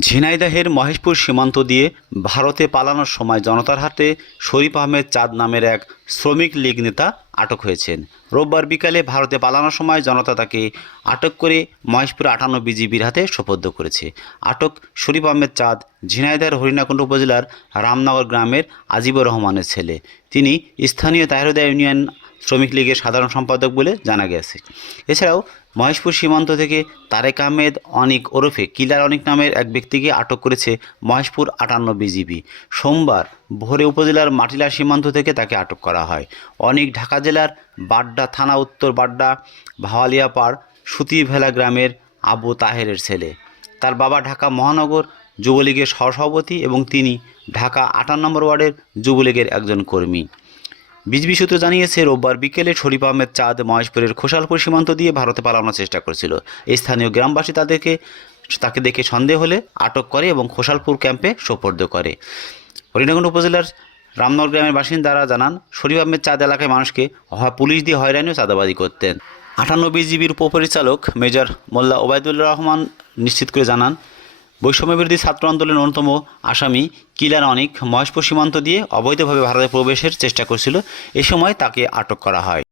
ঝিনাইদহের মহেশপুর সীমান্ত দিয়ে ভারতে পালানোর সময় জনতার হাতে শরীফ আহমেদ চাঁদ নামের এক শ্রমিক লীগ নেতা আটক হয়েছেন। রোববার বিকালে ভারতে পালানোর সময় জনতা তাকে আটক করে মহেশপুর আটান্ন বিজিবির হাতে সোপর্দ করেছে। আটক শরীফ আহমেদ চাঁদ ঝিনাইদহের হরিণাকুণ্ড উপজেলার রামনগর গ্রামের আজিবুর রহমানের ছেলে। তিনি স্থানীয় তাহেরুদা ইউনিয়ন শ্রমিক লীগের সাধারণ সম্পাদক বলে জানা গেছে। এছাড়াও মহেশপুর সীমান্ত থেকে তারেক আহমেদ, অনিক ওরফে, কিলার অনিক নামের এক ব্যক্তিকে আটক করেছে মহেশপুর আটান্ন বিজিবি। সোমবার ভোরে উপজেলার মাটিলা সীমান্ত থেকে তাকে আটক করা হয়। অনিক ঢাকা জেলার বাড্ডা থানা উত্তর বাড্ডা ভাওয়ালিয়াপাড় সুতিভেলা গ্রামের আবু তাহেরের ছেলে। তার বাবা ঢাকা মহানগর যুবলীগের সহসভাপতি এবং তিনি ঢাকা আটান্ন নম্বর ওয়ার্ডের যুবলীগের একজন কর্মী। বিজবি সূত্র জানিয়েছে, রোববার বিকেলে শরীফ আহমেদ চাঁদ মহেশপুরের খোসালপুর সীমান্ত দিয়ে ভারতে পালানোর চেষ্টা করেছিল। স্থানীয় গ্রামবাসী তাদেরকে, তাকে দেখে সন্দেহ হলে আটক করে এবং খোসালপুর ক্যাম্পে সোপর্দ করে। হরিণাকুণ্ড উপজেলার রামনগর গ্রামের বাসিন্দারা জানান, শরীফ আহমেদ চাঁদ এলাকায় মানুষকে পুলিশ দিয়ে হয়রানি ও চাঁদাবাজি করতেন। আটান্ন বিজিবির উপপরিচালক মেজর মোল্লা ওবায়দুল্লাহ রহমান নিশ্চিত করে জানান বৈষম্য বিরোধী ছাত্র আন্দোলনের অন্যতম আসামি কিলার অনিক মহেশপুর সীমান্ত দিয়ে অবৈধভাবে ভারতে প্রবেশের চেষ্টা করছিল। এ সময় তাকে আটক করা হয়।